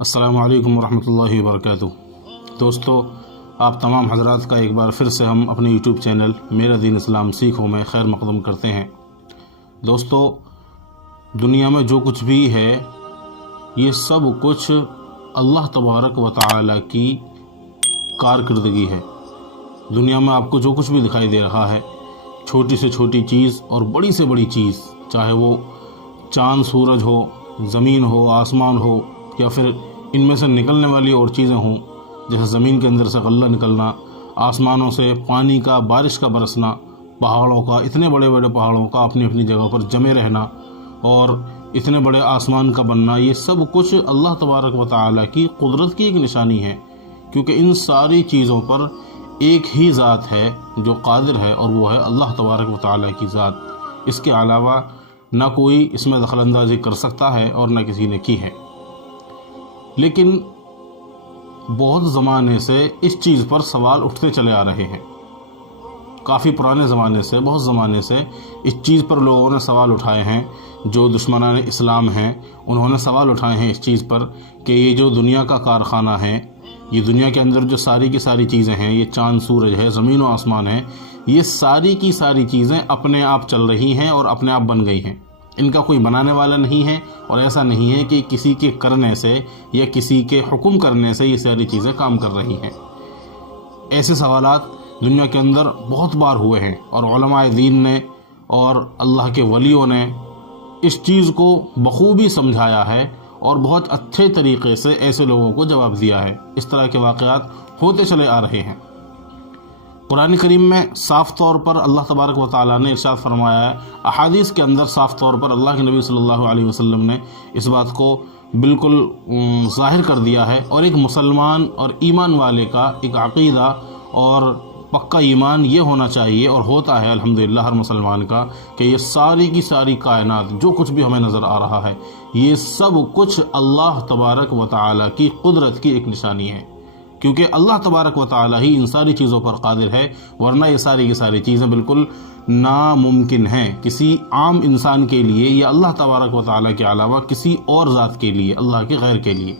السلام علیکم ورحمۃ اللہ وبرکاتہ۔ دوستو، آپ تمام حضرات کا ایک بار پھر سے ہم اپنے یوٹیوب چینل میرا دین اسلام سیکھوں میں خیر مقدم کرتے ہیں۔ دوستو، دنیا میں جو کچھ بھی ہے یہ سب کچھ اللہ تبارک و تعالی کی کارکردگی ہے۔ دنیا میں آپ کو جو کچھ بھی دکھائی دے رہا ہے، چھوٹی سے چھوٹی چیز اور بڑی سے بڑی چیز، چاہے وہ چاند سورج ہو، زمین ہو، آسمان ہو، یا پھر ان میں سے نکلنے والی اور چیزیں ہوں، جیسے زمین کے اندر سے غلہ نکلنا، آسمانوں سے پانی کا، بارش کا برسنا، پہاڑوں کا، اتنے بڑے بڑے پہاڑوں کا اپنی اپنی جگہ پر جمے رہنا اور اتنے بڑے آسمان کا بننا، یہ سب کچھ اللہ تبارک و تعالی کی قدرت کی ایک نشانی ہے، کیونکہ ان ساری چیزوں پر ایک ہی ذات ہے جو قادر ہے، اور وہ ہے اللہ تبارک و تعالی کی ذات۔ اس کے علاوہ نہ کوئی اس میں دخل اندازی کر سکتا ہے اور نہ کسی نے کی ہے۔ لیکن بہت زمانے سے اس چیز پر سوال اٹھتے چلے آ رہے ہیں۔ کافی پرانے زمانے سے، بہت زمانے سے اس چیز پر لوگوں نے سوال اٹھائے ہیں۔ جو دشمنان اسلام ہیں انہوں نے سوال اٹھائے ہیں اس چیز پر کہ یہ جو دنیا کا کارخانہ ہے، یہ دنیا کے اندر جو ساری کی ساری چیزیں ہیں، یہ چاند سورج ہے، زمین و آسمان ہے، یہ ساری کی ساری چیزیں اپنے آپ چل رہی ہیں اور اپنے آپ بن گئی ہیں۔ ان کا کوئی بنانے والا نہیں ہے، اور ایسا نہیں ہے کہ کسی کے کرنے سے یا کسی کے حکم کرنے سے یہ ساری چیزیں کام کر رہی ہیں۔ ایسے سوالات دنیا کے اندر بہت بار ہوئے ہیں، اور علماء دین نے اور اللہ کے ولیوں نے اس چیز کو بخوبی سمجھایا ہے اور بہت اچھے طریقے سے ایسے لوگوں کو جواب دیا ہے۔ اس طرح کے واقعات ہوتے چلے آ رہے ہیں۔ قرآن کریم میں صاف طور پر اللہ تبارک و تعالیٰ نے ارشاد فرمایا ہے، احادیث کے اندر صاف طور پر اللہ کے نبی صلی اللہ علیہ وسلم نے اس بات کو بالکل ظاہر کر دیا ہے، اور ایک مسلمان اور ایمان والے کا ایک عقیدہ اور پکا ایمان یہ ہونا چاہیے، اور ہوتا ہے الحمدللہ ہر مسلمان کا، کہ یہ ساری کی ساری کائنات جو کچھ بھی ہمیں نظر آ رہا ہے، یہ سب کچھ اللہ تبارک و تعالیٰ کی قدرت کی ایک نشانی ہے، کیونکہ اللہ تبارک و تعالی ہی ان ساری چیزوں پر قادر ہے، ورنہ یہ ساری کی ساری چیزیں بالکل ناممکن ہیں کسی عام انسان کے لیے یا اللہ تبارک و تعالی کے علاوہ کسی اور ذات کے لیے، اللہ کے غیر کے لیے۔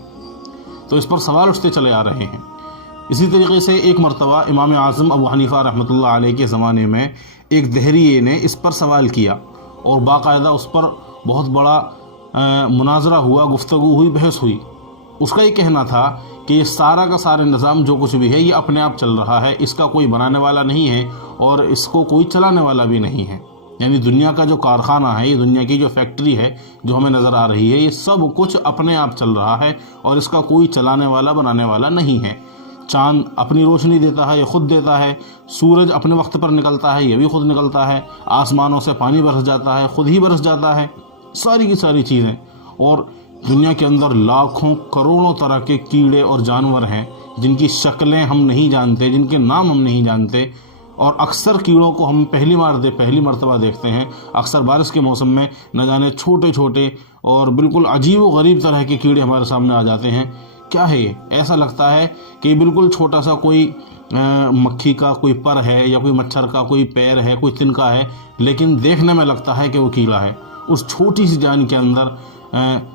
تو اس پر سوال اٹھتے چلے آ رہے ہیں۔ اسی طریقے سے ایک مرتبہ امام اعظم ابو حنیفہ رحمۃ اللہ علیہ کے زمانے میں ایک دہریے نے اس پر سوال کیا، اور باقاعدہ اس پر بہت بڑا مناظرہ ہوا، گفتگو ہوئی، بحث ہوئی۔ اس کا یہ کہنا تھا کہ یہ سارا کا سارا نظام جو کچھ بھی ہے یہ اپنے آپ چل رہا ہے، اس کا کوئی بنانے والا نہیں ہے اور اس کو کوئی چلانے والا بھی نہیں ہے۔ یعنی دنیا کا جو کارخانہ ہے، یہ دنیا کی جو فیکٹری ہے جو ہمیں نظر آ رہی ہے، یہ سب کچھ اپنے آپ چل رہا ہے اور اس کا کوئی چلانے والا، بنانے والا نہیں ہے۔ چاند اپنی روشنی دیتا ہے، یہ خود دیتا ہے، سورج اپنے وقت پر نکلتا ہے، یہ بھی خود نکلتا ہے، آسمانوں سے پانی برس جاتا ہے، خود ہی برس جاتا ہے، ساری کی ساری چیزیں۔ اور دنیا کے اندر لاکھوں کروڑوں طرح کے کیڑے اور جانور ہیں جن کی شکلیں ہم نہیں جانتے، جن کے نام ہم نہیں جانتے، اور اکثر کیڑوں کو ہم پہلی مرتبہ دیکھتے ہیں۔ اکثر بارش کے موسم میں نہ جانے چھوٹے چھوٹے اور بالکل عجیب و غریب طرح کے کیڑے ہمارے سامنے آ جاتے ہیں۔ کیا ہے یہ؟ ایسا لگتا ہے کہ بالکل چھوٹا سا کوئی مکھی کا کوئی پر ہے، یا کوئی مچھر کا کوئی پیر ہے، کوئی تنکا ہے، لیکن دیکھنے میں لگتا ہے کہ وہ کیڑا ہے۔ اس چھوٹی سی جان کے اندر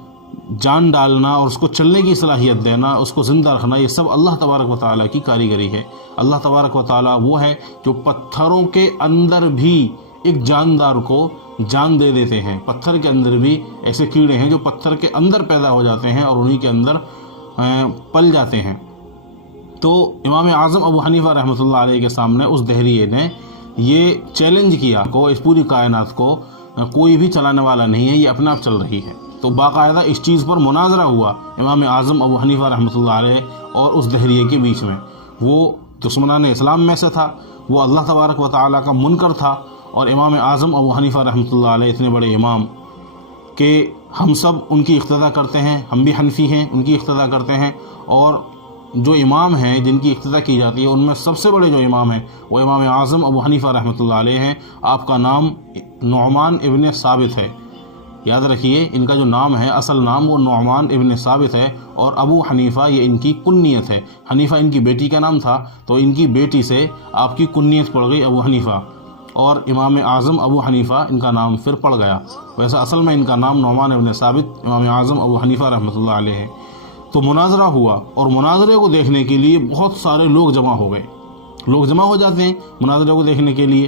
جان ڈالنا اور اس کو چلنے کی صلاحیت دینا، اس کو زندہ رکھنا، یہ سب اللہ تبارک و تعالیٰ کی کاریگری ہے۔ اللہ تبارک و تعالیٰ وہ ہے جو پتھروں کے اندر بھی ایک جاندار کو جان دے دیتے ہیں۔ پتھر کے اندر بھی ایسے کیڑے ہیں جو پتھر کے اندر پیدا ہو جاتے ہیں اور انہی کے اندر پل جاتے ہیں۔ تو امام اعظم ابو حنیفہ رحمۃ اللہ علیہ کے سامنے اس دہریے نے یہ چیلنج کیا کہ اس پوری کائنات کو کوئی بھی چلانے والا نہیں ہے، یہ اپنے آپ چل رہی ہے۔ تو باقاعدہ اس چیز پر مناظرہ ہوا امام اعظم ابو حنیفہ رحمۃ اللہ علیہ اور اس دہریے کے بیچ میں۔ وہ دشمنان اسلام میں سے تھا، وہ اللہ تبارک و تعالیٰ کا منکر تھا، اور امام اعظم ابو حنیفہ رحمۃ اللہ علیہ اتنے بڑے امام کہ ہم سب ان کی اقتداء کرتے ہیں، ہم بھی حنفی ہیں، ان کی اقتداء کرتے ہیں، اور جو امام ہیں جن کی اقتداء کی جاتی ہے ان میں سب سے بڑے جو امام ہیں وہ امام اعظم ابو حنیفہ رحمۃ اللہ علیہ ہیں۔ آپ کا نام نعمان ابن ثابت ہے، یاد رکھیے ان کا جو نام ہے، اصل نام وہ نعمان ابن ثابت ہے، اور ابو حنیفہ یہ ان کی کنیت ہے۔ حنیفہ ان کی بیٹی کا نام تھا، تو ان کی بیٹی سے آپ کی کنیت پڑ گئی ابو حنیفہ، اور امام اعظم ابو حنیفہ ان کا نام پھر پڑ گیا۔ ویسے اصل میں ان کا نام نعمان ابن ثابت امام اعظم ابو حنیفہ رحمۃ اللہ علیہ ہے۔ تو مناظرہ ہوا اور مناظرے کو دیکھنے کے لیے بہت سارے لوگ جمع ہو گئے. لوگ جمع ہو جاتے ہیں مناظرے کو دیکھنے کے لیے.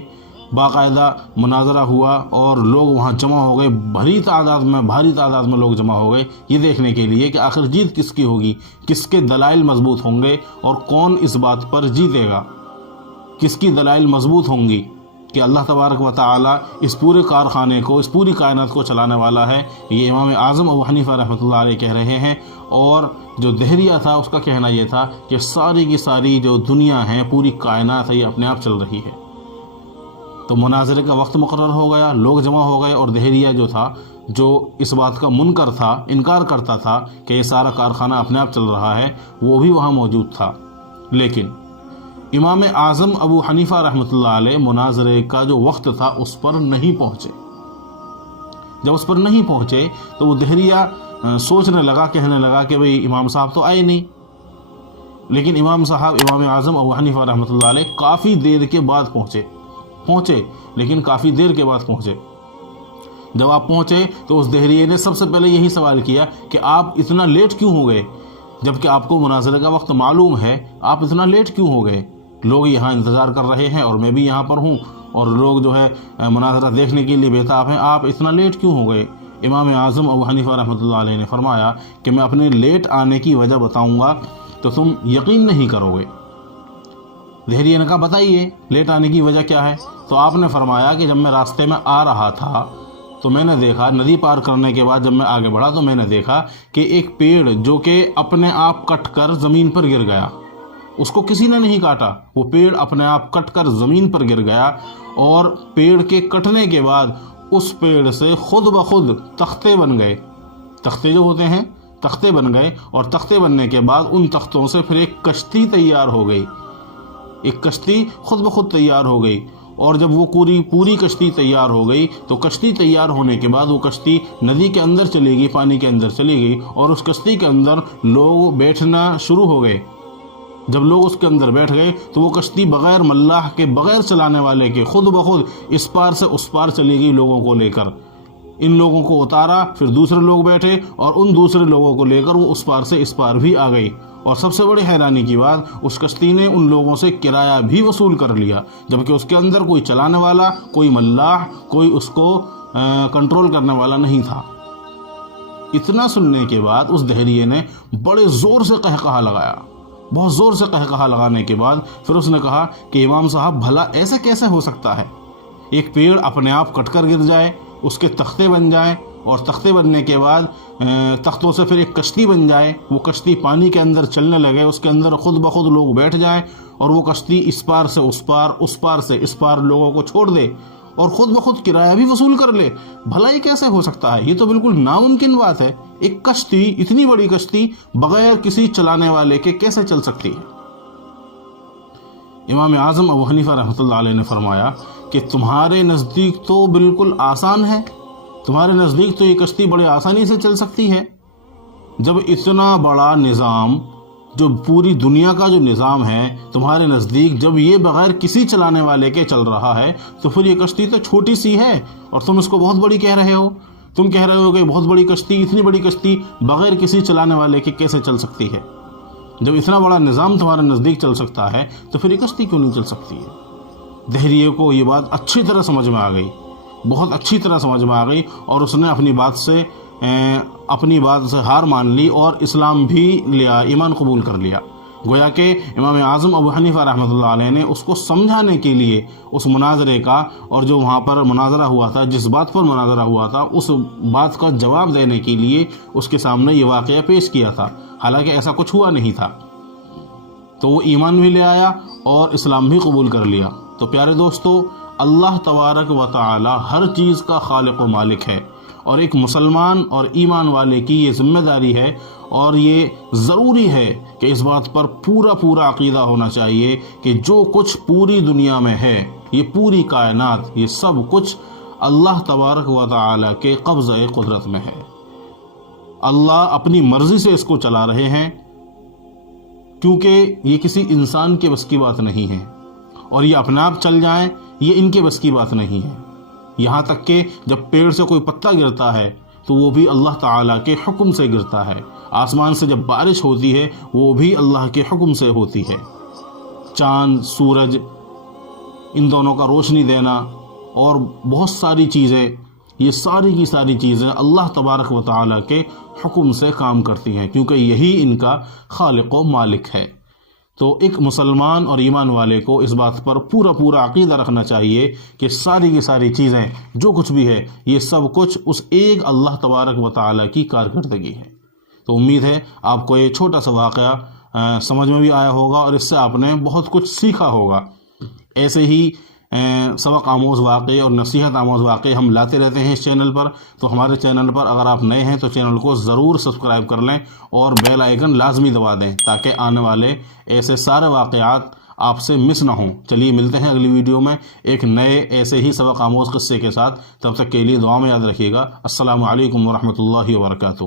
باقاعدہ مناظرہ ہوا اور لوگ وہاں جمع ہو گئے, بھاری تعداد میں لوگ جمع ہو گئے یہ دیکھنے کے لیے کہ آخر جیت کس کی ہوگی, کس کے دلائل مضبوط ہوں گے اور کون اس بات پر جیتے گا, کس کی دلائل مضبوط ہوں گی کہ اللہ تبارک و تعالی اس پورے کارخانے کو, اس پوری کائنات کو چلانے والا ہے. یہ امام اعظم ابو حنیفہ رحمۃ اللہ علیہ کہہ رہے ہیں. اور جو دہریہ تھا اس کا کہنا یہ تھا کہ ساری کی ساری جو دنیا ہے, پوری کائنات ہے, یہ اپنے آپ چل رہی ہے. تو مناظرے کا وقت مقرر ہو گیا, لوگ جمع ہو گئے اور دہریہ جو تھا, جو اس بات کا منکر تھا, انکار کرتا تھا کہ یہ سارا کارخانہ اپنے آپ چل رہا ہے, وہ بھی وہاں موجود تھا. لیکن امام اعظم ابو حنیفہ رحمۃ اللہ علیہ مناظرے کا جو وقت تھا اس پر نہیں پہنچے. جب اس پر نہیں پہنچے تو وہ دہریہ سوچنے لگا, کہنے لگا کہ بھئی امام صاحب تو آئے نہیں. لیکن امام اعظم ابو حنیفہ رحمۃ اللہ علیہ کافی دیر کے بعد پہنچے لیکن کافی دیر کے بعد پہنچے. جب آپ پہنچے تو اس دہریے نے سب سے پہلے یہی سوال کیا کہ آپ اتنا لیٹ کیوں ہو گئے, جبکہ آپ کو مناظرے کا وقت معلوم ہے, آپ اتنا لیٹ کیوں ہو گئے؟ لوگ یہاں انتظار کر رہے ہیں اور میں بھی یہاں پر ہوں اور لوگ جو ہے مناظرہ دیکھنے کے لیے بےتاب ہیں, آپ اتنا لیٹ کیوں ہو گئے؟ امام اعظم ابو حنیفہ رحمۃ اللہ علیہ نے فرمایا کہ میں اپنے لیٹ آنے کی وجہ بتاؤں گا تو تم یقین نہیں کرو گے. دہریے نے کہا بتائیے لیٹ آنے کی وجہ کیا ہے؟ تو آپ نے فرمایا کہ جب میں راستے میں آ رہا تھا تو میں نے دیکھا, ندی پار کرنے کے بعد جب میں آگے بڑھا تو میں نے دیکھا کہ ایک پیڑ جو کہ اپنے آپ کٹ کر زمین پر گر گیا, اس کو کسی نے نہیں کاٹا, وہ پیڑ اپنے آپ کٹ کر زمین پر گر گیا, اور پیڑ کے کٹنے کے بعد اس پیڑ سے خود بخود تختے بن گئے. تختے جو ہوتے ہیں تختے بن گئے, اور تختے بننے کے بعد ان تختوں سے پھر ایک کشتی تیار ہو گئی. ایک کشتی خود بخود تیار ہو گئی, اور جب وہ پوری کشتی تیار ہو گئی تو کشتی تیار ہونے کے بعد وہ کشتی ندی کے اندر چلی گئی, پانی کے اندر چلی گئی, اور اس کشتی کے اندر لوگ بیٹھنا شروع ہو گئے. جب لوگ اس کے اندر بیٹھ گئے تو وہ کشتی بغیر ملاح کے, بغیر چلانے والے کے, خود بخود اس پار سے اس پار چلی گئی لوگوں کو لے کر. ان لوگوں کو اتارا, پھر دوسرے لوگ بیٹھے اور ان دوسرے لوگوں کو لے کر وہ اس پار سے اس پار بھی آ گئی. اور سب سے بڑی حیرانی کی بات, اس کشتی نے ان لوگوں سے کرایہ بھی وصول کر لیا, جبکہ اس کے اندر کوئی چلانے والا, کوئی ملاح, کوئی اس کو کنٹرول کرنے والا نہیں تھا. اتنا سننے کے بعد اس دہریے نے بڑے زور سے قہقہا لگایا. بہت زور سے قہقہا لگانے کے بعد پھر اس نے کہا کہ امام صاحب بھلا ایسا کیسے ہو سکتا ہے؟ ایک پیڑ اپنے آپ کٹ کر گر جائے, اس کے تختے بن جائیں, اور تختے بننے کے بعد تختوں سے پھر ایک کشتی بن جائے, وہ کشتی پانی کے اندر چلنے لگے, اس کے اندر خود بخود لوگ بیٹھ جائیں, اور وہ کشتی اس پار سے اس پار, اس پار سے اس پار لوگوں کو چھوڑ دے, اور خود بخود کرایہ بھی وصول کر لے. بھلا یہ کیسے ہو سکتا ہے؟ یہ تو بالکل ناممکن بات ہے. ایک کشتی, اتنی بڑی کشتی بغیر کسی چلانے والے کے کیسے چل سکتی ہے؟ امام اعظم ابو حنیفہ رحمۃ اللہ علیہ نے فرمایا کہ تمہارے نزدیک تو بالکل آسان ہے, تمہارے نزدیک تو یہ کشتی بڑی آسانی سے چل سکتی ہے. جب اتنا بڑا نظام, جو پوری دنیا کا جو نظام ہے تمہارے نزدیک, جب یہ بغیر کسی چلانے والے کے چل رہا ہے تو پھر یہ کشتی تو چھوٹی سی ہے اور تم اس کو بہت بڑی کہہ رہے ہو. تم کہہ رہے ہو کہ بہت بڑی کشتی, اتنی بڑی کشتی بغیر کسی چلانے والے کے کیسے چل سکتی ہے؟ جب اتنا بڑا نظام تمہارے نزدیک چل سکتا ہے تو پھر یہ کشتی کیوں نہیں چل سکتی ہے؟ دہریے کو یہ بات اچھی طرح سمجھ میں آ گئی, بہت اچھی طرح سمجھ میں آ گئی, اور اس نے اپنی بات سے ہار مان لی اور اسلام بھی لیا, ایمان قبول کر لیا. گویا کہ امام اعظم ابو حنیفہ رحمۃ اللہ علیہ نے اس کو سمجھانے کے لیے اس مناظرے کا, اور جو وہاں پر مناظرہ ہوا تھا, جس بات پر مناظرہ ہوا تھا, اس بات کا جواب دینے کے لیے اس کے سامنے یہ واقعہ پیش کیا تھا. حالانکہ ایسا کچھ ہوا نہیں تھا. تو وہ ایمان بھی لے آیا اور اسلام بھی قبول کر لیا. تو پیارے دوستو, اللہ تبارک و تعالی ہر چیز کا خالق و مالک ہے, اور ایک مسلمان اور ایمان والے کی یہ ذمہ داری ہے, اور یہ ضروری ہے کہ اس بات پر پورا عقیدہ ہونا چاہیے کہ جو کچھ پوری دنیا میں ہے, یہ پوری کائنات, یہ سب کچھ اللہ تبارک و تعالی کے قبضہ قدرت میں ہے. اللہ اپنی مرضی سے اس کو چلا رہے ہیں, کیونکہ یہ کسی انسان کے بس کی بات نہیں ہے, اور یہ اپنے آپ چل جائیں یہ ان کے بس کی بات نہیں ہے. یہاں تک کہ جب پیڑ سے کوئی پتا گرتا ہے تو وہ بھی اللہ تعالیٰ کے حکم سے گرتا ہے, آسمان سے جب بارش ہوتی ہے وہ بھی اللہ کے حکم سے ہوتی ہے. چاند، سورج، ان دونوں کا روشنی دینا اور بہت ساری چیزیں، یہ ساری کی ساری چیزیں اللہ تبارک و تعالیٰ کے حکم سے کام کرتی ہیں، کیونکہ یہی ان کا خالق و مالک ہے. تو ایک مسلمان اور ایمان والے کو اس بات پر پورا عقیدہ رکھنا چاہیے کہ ساری کی ساری چیزیں جو کچھ بھی ہے یہ سب کچھ اس ایک اللہ تبارک و تعالیٰ کی کارکردگی ہے. تو امید ہے آپ کو یہ چھوٹا سا واقعہ سمجھ میں بھی آیا ہوگا اور اس سے آپ نے بہت کچھ سیکھا ہوگا. ایسے ہی سبق آموز واقعے اور نصیحت آموز واقعے ہم لاتے رہتے ہیں اس چینل پر. تو ہمارے چینل پر اگر آپ نئے ہیں تو چینل کو ضرور سبسکرائب کر لیں اور بیل آئیکن لازمی دبا دیں تاکہ آنے والے ایسے سارے واقعات آپ سے مس نہ ہوں. چلیے ملتے ہیں اگلی ویڈیو میں ایک نئے ایسے ہی سبق آموز قصے کے ساتھ. تب تک کے لیے دعا میں یاد رکھیے گا. السلام علیکم ورحمۃ اللہ وبرکاتہ.